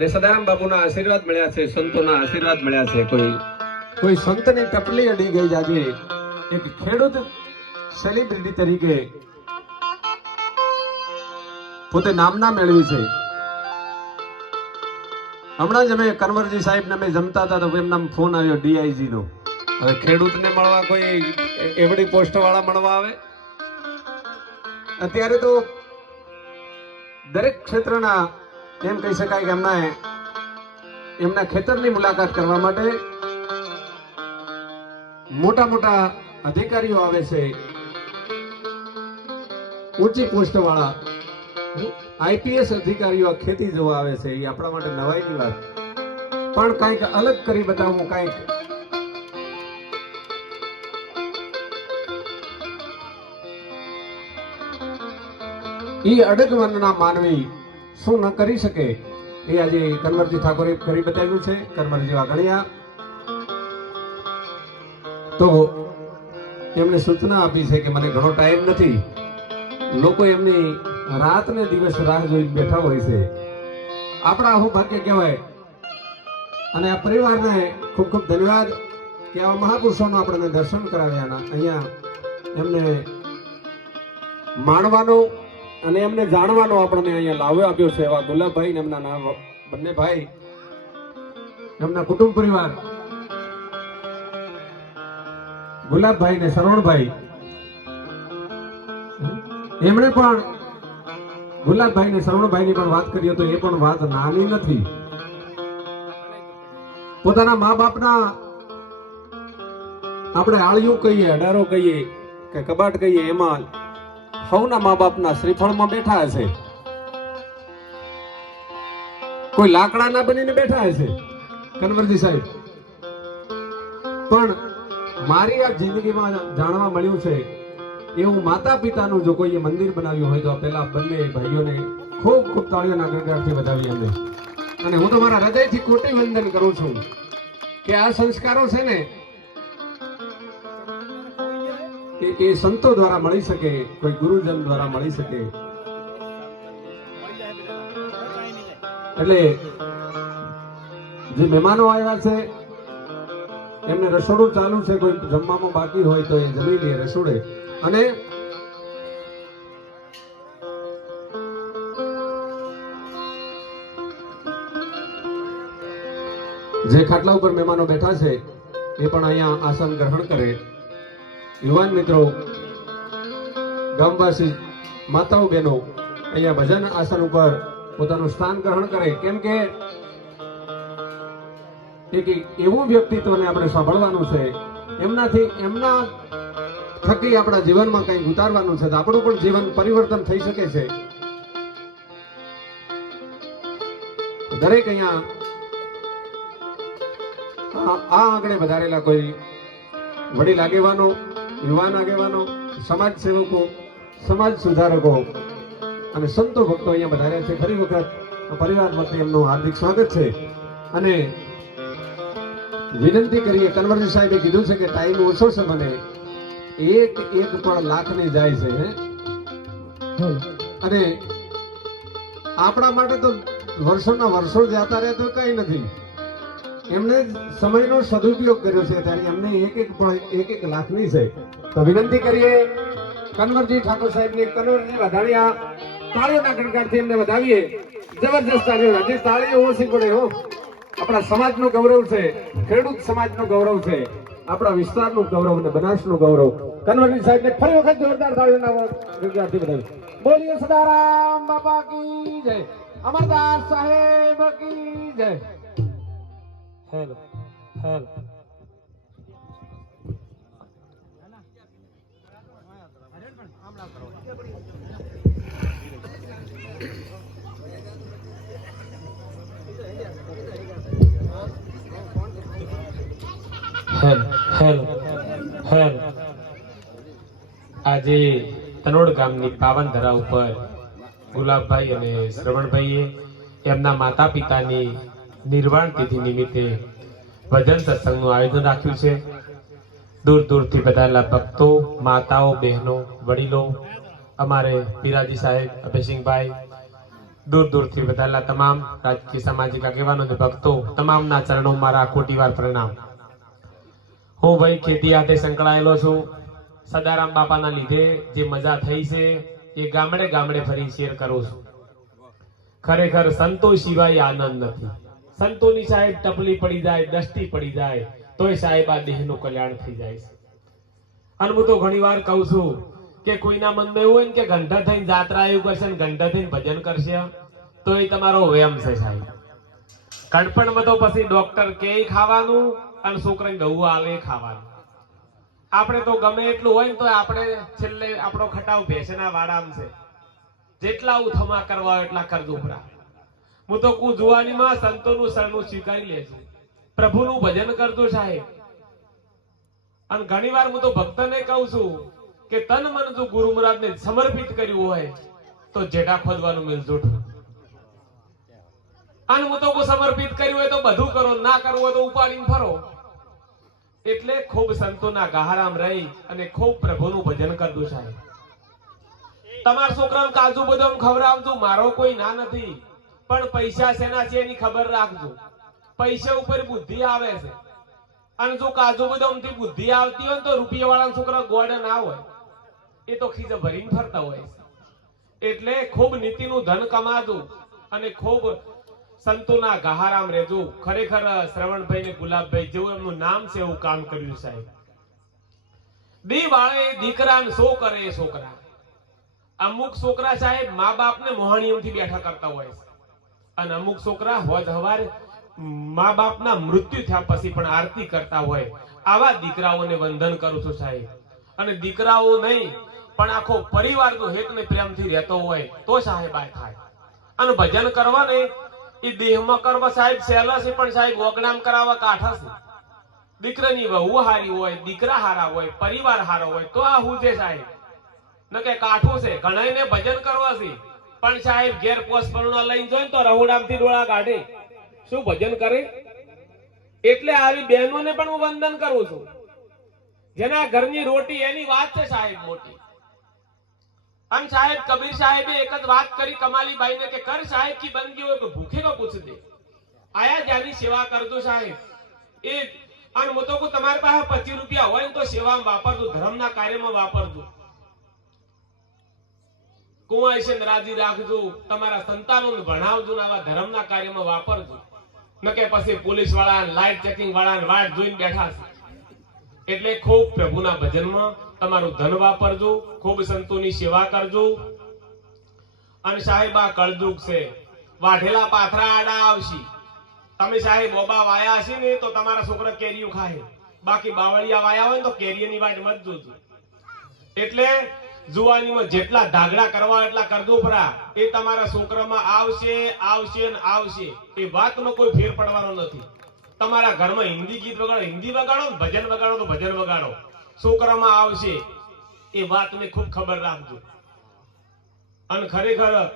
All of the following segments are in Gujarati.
ને સદારામ બાપુના આશીર્વાદ મળ્યા છે, સંતોના આશીર્વાદ મળ્યા છે, કોઈ કોઈ સંતની ટપલી અડી ગઈ આજે, એક ખેડૂત સેલિબ્રિટી તરીકે પોતે નામના મેળવી છે. હમણાં જ અમે કન્વરજી સાહેબને અમે જમતા હતા તો એમના ફોન આવ્યો ડીઆઈજી નો. હવે ખેડૂતને મળવા કોઈ એવડી પોસ્ટ વાળા મળવા આવે? અત્યારે તો દરેક ક્ષેત્રના એમ કહી શકાય કે એમના એમના ખેતરની મુલાકાત કરવા માટે મોટા મોટા અધિકારીઓ આવે છે. ઊંચી પોસ્ટ વાળા આઈપીએસ અધિકારીઓ ખેતી જોવા આવે છે, એ આપણા માટે નવાઈની વાત. પણ કંઈક અલગ કરી બતાવું, કંઈક. ઈ અડગ મનના માનવી શું ન કરી શકે એ આજે કન્વરજી ઠાકોરે કરી બતાવ્યું છે. કન્વરજી વાઘણિયા. તો એમણે સૂચના આપી છે કે મને ઘણો ટાઈમ નથી. લોકો એમની રાત ને દિવસ રાહ જોઈ બેઠા હોય છે. આપણા હું ભાગ્ય કહેવાય. અને આ પરિવારને ખૂબ ખૂબ ધન્યવાદ કે આવા મહાપુરુષોનું આપણને દર્શન કરાવ્યા. અહીંયા એમને માણવાનું અને એમને જાણવાનો આપણને અહીંયા લાવ્યો આપ્યો છે એવા ગુલાબભાઈ ને એમના નામ બંને ભાઈ. એમના કુટુંબ પરિવાર. ગુલાબભાઈ ને સરવણભાઈ એમણે પણ ગુલાબભાઈ ને સરવણભાઈ ની પણ વાત કરીએ તો એ પણ વાત નાની નથી. પોતાના મા બાપના આપણે આળિયું કહીએ અડારો કહીએ કે કબાટ કહીએ, એમાં સૌના મા બાપના શ્રીફળમાં બેઠા હશે. કોઈ લાકડાના બનીને બેઠા હશે. કન્વરજી સાહેબ, પણ મારી આ જિંદગીમાં જાણવા મળ્યું છે એવું માતા પિતાનું જો કોઈએ મંદિર બનાવ્યું હોય તો પેલા બંને ભાઈઓને ખૂબ ખૂબ તાળીઓના ગણગણાટથી વધાવી અમે અને હું તો મારા હૃદયથી કોટી વંદન કરું છું કે આ સંસ્કારો છે ને એ સંતો દ્વારા મળી શકે, કોઈ ગુરુજન દ્વારા મળી શકે. એટલે જે મહેમાનો આવ્યા છે, એમને રસોડું ચાલુ છે, કોઈ જમવામાં બાકી હોય તો એ જમી લે રસોડે. અને જે ખાટલા ઉપર મહેમાનો બેઠા છે, એ પણ અહીંયા આસન ગ્રહણ કરે. યુવાન મિત્રો, ગામવાસી માતાઓ બહેનો, અહીંયા ભજન આસન ઉપર પોતાનું સ્થાન ગ્રહણ કરે. કેમ કે એક એવું વ્યક્તિત્વને આપણે સાંભળવાનું છે, એમનાથી એમના થકી આપણા જીવનમાં કંઈક ઉતારવાનું છે, તો આપણું પણ જીવન પરિવર્તન થઈ શકે છે. દરેક અહીંયા આ- આ આંગણે વધારેલા કોઈ વડીલ આગેવાનો યુવાન આગેવાનો, સમાજ સેવકો, સમાજ સુધારકો અને સંતો ભક્તો અહીંયા વધાર્યા છે. ફરી વખત પરિવાર વતી એમનું હાર્દિક સ્વાગત છે. અને વિનંતી કરીએ, કન્વરજી સાહેબે કીધું છે કે ટાઈમ ઓછો છે મને. એક એક પણ લાખની જાય છે અને આપણા માટે તો વર્ષોના વર્ષો જતા રહે તો કઈ નથી. એમને સમયનો સદુપયોગ કર્યો છે ત્યારે એમને એક એક પણ એક એક લાખની છે. તો વિનંતી કરીએ કન્વરજી ઠાકોર સાહેબને કન્વરજી વધાણિયા તાળીઓના ગણકારથી એમને વધાવીએ. જબરજસ્ત તાળીઓ હજી તાળીઓ ઓછી પડે હો. આપણા સમાજનું ગૌરવ છે, ખેડૂત સમાજનું ગૌરવ છે, આપણા વિસ્તારનું ગૌરવ અને બનાસનું ગૌરવ. કન્વરજી સાહેબને ફરી વખત જોરદાર તાળીઓના ગણકારથી વધાવી બોલીએ, સદારામ બાપા કી જય, અમરદાસ સાહેબ કી જય. Hello hello. હેલ હેલ આજે તનોડ ગામની પાવન ધરા ઉપર ગુલાબભાઈ અને શ્રવણભાઈએ એમના માતા પિતાની નિર્વાણ તિથિ નિમિત્તે ભજન સત્સંગનું આયોજન રાખ્યું છે. દૂર દૂરથી બધા ભક્તો, માતાઓ, બહેનો, વડીલો, અમારે બિરાજી સાહેબ, અભયસિંહભાઈ, દૂર દૂરથી બધા તમામ રાજકીય સામાજિક આગેવાનો અને ભક્તો તમામના ચરણો મારા કોટીવાર પ્રણામ. હું ભાઈ ખેતી સાથે સંકળાયેલો છું. સદારામ બાપાના લીધે જે મજા થઈ છે એ ગામડે ગામડે ફરી શેર કરું છું. ખરેખર સંતો સિવાય આનંદ નથી. સંતોની સાહેબ ટપલી પડી જાય, દસ્તી પડી જાય, તોય સાહેબ આ દેહનું કલ્યાણ થઈ જાય છે. અને હું તો ઘણી વાર કહું છું કે કોઈના મનમાં એવું હોય કે ઘંટા થઈને જાત્રા એવું કરશે ને ઘંટા થઈને ભજન કરશે તો એ તમારો વેમ છે સાહેબ. કડપણમાં તો પછી ડોક્ટર કે ખાવાનું અને છોકરાને ગવું આવે ખાવાનું. આપણે તો ગમે એટલું હોય ને તો આપણે છેલ્લે આપણો ખટાવ ભેંસના વાડામાં છે. જેટલા ઉથમા કરવા એટલા કરજો ઉપરા. હું તો કુ જુવાનીમાં સંતોનું શરણું સ્વીકારી લેજો પ્રભુનું ભજન કરતો સાહેબ. અને ઘણી વાર હું તો ભક્તને કહું છું કે તન મન જો ગુરુ મુરાદને સમર્પિત કર્યું હોય, તો જેટા ખોદવાનું મિલજુટ અને હું તો સમર્પિત કર્યું હોય તો બધું કરો, ના કરવું હોય તો ઉપાડીને ફરો. એટલે ખૂબ સંતોના ગહારામ રહી અને ખૂબ પ્રભુનું ભજન કરતું સાહેબ. તમારા છોકરાને કાજુ બદામ ખવડાવજો, મારો કોઈ ના નથી. પણ પૈસા શેના છે એની ખબર રાખજો. પૈસા ઉપર બુદ્ધિ આવે છે. અને જો કાજુ બદામથી બુદ્ધિ આવતી હોય તો રૂપિયા વાળા છોકરા ગોડ ના હોય. એ તો ખીજે ભરીને ફરતા હોય એટલે ખૂબ નીતિનું ધન કમાજો અને ખૂબ સંતોના ગહારામ રહેજો. ખરેખર શ્રવણભાઈ ને ગુલાબભાઈ જેવું એમનું નામ છે એવું કામ કર્યું સાહેબ. દી વાળે દીકરા ને સો કરે એ છોકરા? અમુક છોકરા સાહેબ મા બાપને મોહાણીઓથી બેઠા કરતા હોય છે. અને અમુક છોકરા હોજ હવારે મા બાપના મૃત્યુ થયા પછી પણ આરતી કરતા હોય. આવા દીકરાઓને વંદન કરું છું સાહેબ. અને દીકરાઓ નહીં, પણ આખો પરિવાર જો હેત ને પ્રેમથી રહેતો હોય, તો સાહેબ આ થાય. અને ભજન કરવા ને એ દેહમાં કર્મ સાહેબ સહેલા છે, પણ સાહેબ ઓગણામ કરાવવા કાઠા છે. દીકરાની વહુ હારી હોય, દીકરા હારા હોય, પરિવાર હારો હોય, તો આ હું છે સાહેબ. ન કે કાઠું છે ઘણાને ભજન કરવા છે. પણ સાહેબ, ઘેર પોસ લઈને જોઈ તો રહોડામથી ડોળા કાઢે. શું ભજન કરે? એટલે આવી બહેનોને પણ હું વંદન કરું છું. જેના ઘરની રોટી એની વાત છે સાહેબ મોટી. અને સાહેબ, કબીર સાહેબે એક જ વાત કરી કમાલીબાઈ ને કે, કર સાહેબ કી બંદગી હોય ભૂખે નો પૂછ દે. આયા જ્યાંની સેવા કરજો સાહેબ. એ, અને હું તો તમારી પાસે પચીસ રૂપિયા હોય ને તો સેવામાં વાપરજો, ધર્મના કાર્યમાં વાપરજો. એટલે ખૂબ પ્રભુના ભજનમાં તમારું ધન વાપરજો, ખૂબ સંતોની સેવા કરજો. અને સાહેબ, આ કળજુગ છે. વાઢેલા પાથરા આડા આવશે. તમે સાહેબ, ઓબા વાયા હશે ને તો તમારા છોકરા કેરીઓ ખાય બાકી બાવળિયા વાયા હોય ને તો કેરીની વાટ મત જોજો. એટલે જુવાનીમાં જેટલા ધાગડા કરવા એટલા કરજો પરા. એ તમારા છોકરામાં આવશે આવશે ને આવશે. એ વાતમાં કોઈ ફેર પડવાનો નથી. તમારા ઘરમાં હિન્દી ગીત વગાડો, હિન્દી વગાડો ભજન વગાડો તો ભજન વગાડો. છોકરામાં આવશે. એ વાતને ખૂબ ખબર રાખજો. અને ખરેખર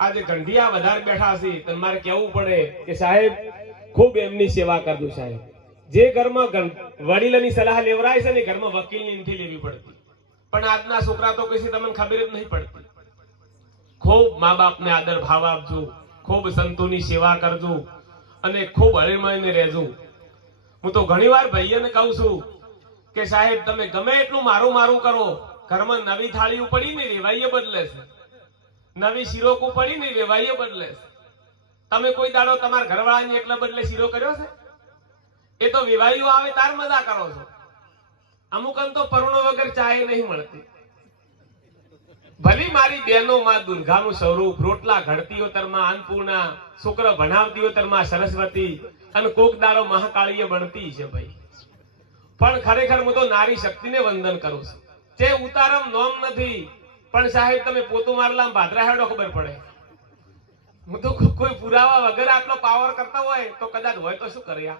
આજે ગંઢિયા વધારે બેઠા છે તમારે કહેવું પડે કે સાહેબ, ખૂબ એમની સેવા કરજો સાહેબ. જે ઘરમાં વડીલોની સલાહ લેવરાય છે ને ઘરમાં વકીલની નથી લેવી પડતી. પણ આજના છોકરા તો કશી તમને ખબર જ નહીં પડતી. ખૂબ મા બાપને આદર ભાવ આપજો, ખૂબ સંતોની સેવા કરજો અને ખૂબ હળીમળીને રહેજો. હું તો ઘણી વાર ભાઈઓને કહું છું કે સાહેબ, તમે ગમે એટલું મારું મારું કરો, ઘરમાં નવી થાળીઓ પડી ને રેવાઈએ બદલે છે. નવી શિરોકું પડી ને રેવાઈએ બદલે છે. તમે કોઈ દાડો તમારા ઘરવાળાની એકલા બદલે શીરો કર્યો છે? એ તો વિવાહીઓ આવે, તાર મજા કરો છો. અમુક તો પરુણો વગર ચાય નહીં મળતી. ભલી મારી બહેનો માં દુર્ગાનું સ્વરૂપ, રોટલા ઘડતીઓ તરમાં અન્નપૂર્ણા શુક્ર ભણાવતીઓ તરમાં સરસ્વતી અને કોક દાડો મહાકાળીએ બનતી છે ભાઈ. પણ ખરેખર હું તો નારી શક્તિને વંદન કરું છું. જે ઉતારમ નોમ નથી, પણ સાહેબ તમે પોતું મારલા ભાદરા હેડો ખબર પડે. હું તો કોઈ પુરાવા વગર આટલો પાવર કરતા હોય તો કદાચ હોય તો શું કર્યા?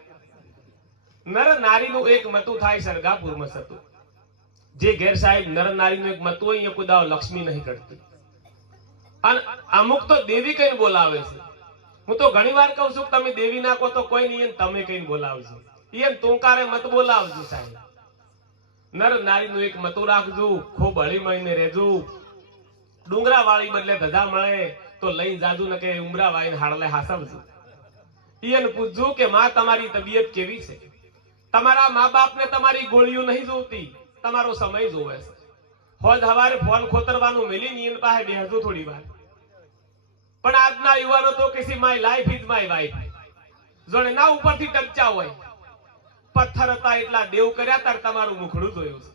નર નારીનું એક મતું થાય સરગાપુરમાં સતું. જે ઘેર સાહેબ નર નારીનું એક મતું હોય કોઈ દાવ લક્ષ્મી નહીં કરતી. અને અમુક તો દેવી કઈને બોલાવે છે. હું તો ઘણી વાર કહું છું તમે દેવી ના તો કોઈ નહીં તમે કઈને બોલાવજો. એમ તુંકારે મત બોલાવજો સાહેબ. નર નારીનું એક મતું રાખજો, ખૂબ હળી મળીને રહેજો. ડુંગરા વાળી બદલે ધજા મળે, તો લઈને જાજુ, ને કે ઉમરા વાળીને હાડલે હાસવજો. ઈયન પૂછજો કે માં, તમારી તબિયત કેવી છે? તમારા મા બાપને તમારી ગોળીઓ નહીં જોતી. તમારો સમય જોવે છે. હોજ હવારે ફોન ખોતરવાનું મેલી નીન પાસે બેહજો થોડી વાર. પણ આજના યુવાનો તો કે my life is my wife જોડે ના ઉપરથી ટપચા હોય. પથ્થર હતા એટલા દેવ કર્યા તાર તમારું મુખડું જોયું છે.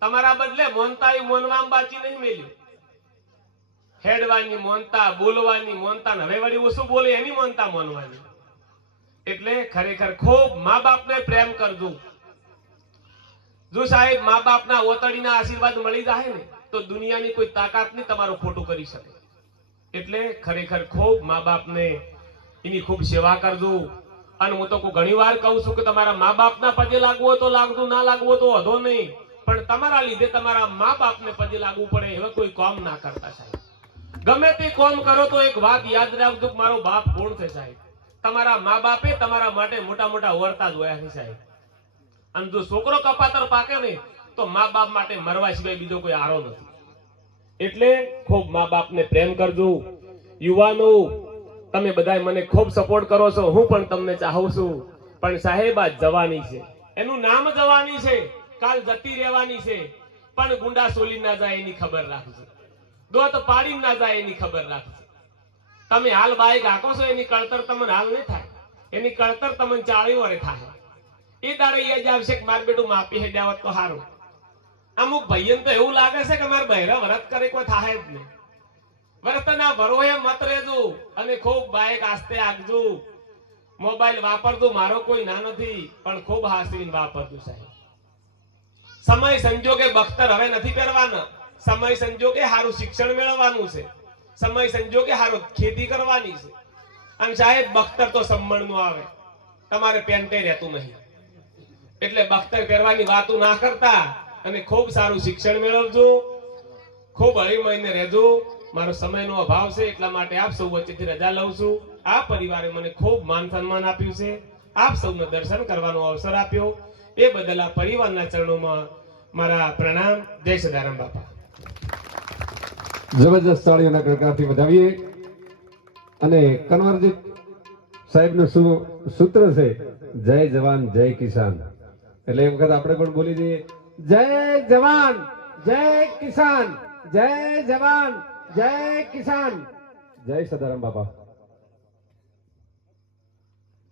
તમારા બદલે મોનતા એ મોનવામ બાચી નહીં મેલ્યું. હેડવાની મોનતા, બોલવાની મોનતા ને હવે વળી ઓછું બોલે એની મોનતા મોનવાની. એટલે ખરેખર ખૂબ મા બાપને પ્રેમ કરજો. જો સાહેબ, મા બાપના ઓતડીના આશીર્વાદ મળી જાય ને, તો દુનિયાની કોઈ તાકાત નહીં તમારું ખોટું કરી શકે. એટલે ખરેખર ખૂબ મા બાપને એની ખૂબ સેવા કરજો. અને હું તો ઘણી વાર કહું છું કે તમારા મા બાપના પદે લાગવું તો લાગતું ના લાગવું તો વધો નહીં. પણ તમારા લીધે તમારા મા બાપને પદે લાગવું પડે, એવા કોઈ કામ ના કરતા સાહેબ. ગમે તે કામ કરો તો એક વાત યાદ રાખજો મારો બાપ કોણ છે સાહેબ? તમારા મા બાપે તમારા માટે મોટા મોટા વર્તા જ હોયા સાહેબ. અને જો છોકરો કપાતર પાકે ને, તો મા બાપ માટે મરવા સિવાય બીજો કોઈ આરો નથી. એટલે ખૂબ મા બાપને પ્રેમ કરજો. યુવાનો, તમે બધા મને ખૂબ સપોર્ટ કરો છો. હું પણ તમને ચાહું છું. પણ સાહેબ, આ જવાની છે. એનું નામ જવાની છે. કાલ જતી રહેવાની છે. પણ ગુંડા સોલી ના જાય એની ખબર રાખજો. દોત પાડી ના જાય એની ખબર રાખજો. તમે હાલ બાઈક હાકો છો, એની કળતર તમને હાલ નહીં થાય. એની કળતર તમને ચાળી વરે થાય. એ દાડે યાદ આવશે કે મારું બેટું માપી હે જાવત તો સારું અમુક ભાઈઓને તો એવું લાગે છે કે મારે બહેરા વ્રત કરે, કોઈ થાય જ નહીં. વર્તના ભરોએ મત રહેજો અને ખૂબ બાઈક આસ્તે આગજો. મોબાઈલ વાપરજો, મારો કોઈ ના નથી, પણ ખૂબ હાસીને વાપરજો સાહેબ. સમય સંજોગે બખ્તર હવે નથી પહેરવાના. સમય સંજોગે સારું શિક્ષણ મેળવવાનું છે. સમય સંજોગે હારો, ખેતી કરવાની છે. અને સાહેબ, બખ્તર તો સંમણનું આવે. તમારે પેન્ટે રહેતું નહીં. એટલે બખ્તર પહેરવાની વાતો ના કરતા અને ખૂબ સારું શિક્ષણ મેળવજો. ખૂબ હળીમળીને રહેજો. મારો સમયનો અભાવ છે, એટલા માટે આપ સૌ વચ્ચેથી રજા લઉં છું. આ પરિવારે મને ખૂબ માન સન્માન આપ્યું છે. આપ સૌને દર્શન કરવાનો અવસર આપ્યો. એ બદલ આ પરિવારના ચરણોમાં મારા પ્રણામ. જય સદારામ બાપા. જબરજસ્ત તાળીઓના કડકાથી વધાવીએ. અને કનવરજી સાહેબનું શું સૂત્ર છે, જય જવાન, જય કિસાન. એટલે એ વખત આપણે પણ બોલી દઈએ, જય જવાન, જય કિસાન, જય જવાન, જય કિસાન. જય સદારામ બાપા.